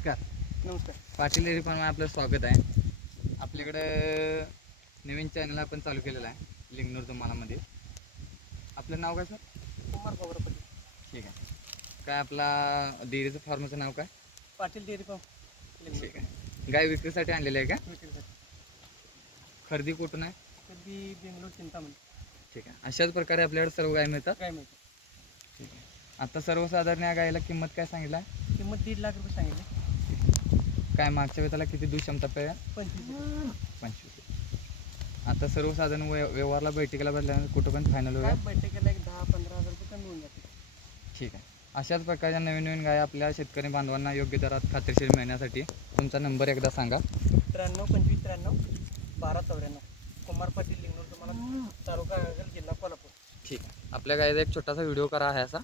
नमस्कार. नमस्कार. पाटील डेअरी फार्ममध्ये आपलं स्वागत आहे. आपल्याकडं नवीन चॅनल आपण चालू केलेला आहे लिंगनूर तुम्हालामध्ये. आपलं नाव काय सर? कुमार पवार. ठीक आहे. काय आपला डेअरीचं फार्मचं नाव काय? Patil dairy form. ठीक आहे. गाय विक्रीसाठी आणलेली आहे का? खरेदी कुठून आहे? कधी बेंगलोर चिंतामणी. ठीक आहे. अशाच प्रकारे आपल्याकडे सर्व गाय मिळतात. काय माहिती ठीक आहे. आता सर्वसाधारण या गायला किंमत काय सांगितलं आहे? किंमत 1.5 लाख रुपये सांगितली. काय मागच्या वेळेला किती दूध क्षमता पाहिजे? 25. आता सर्वसाधारण व्यवहारला बैठकीला बदल्यानंतर कुठं पण फायनल काय होईल? बैठकीला एक 10-15 हजार रुपये कमी होऊन जाते. ठीक आहे. अशाच प्रकारच्या नवीन नवीन गाय आपल्या शेतकरी बांधवांना योग्य दरात खात्रीशीर मिळण्यासाठी तुमचा नंबर एकदा सांगा. 93-25-93-1294. कुमार पाटील लिंगनूर तुम्हाला तालुका जिल्हा कोल्हापूर. ठीक आहे. आपल्या गायचा एक छोटासा व्हिडिओ करा आहे असा.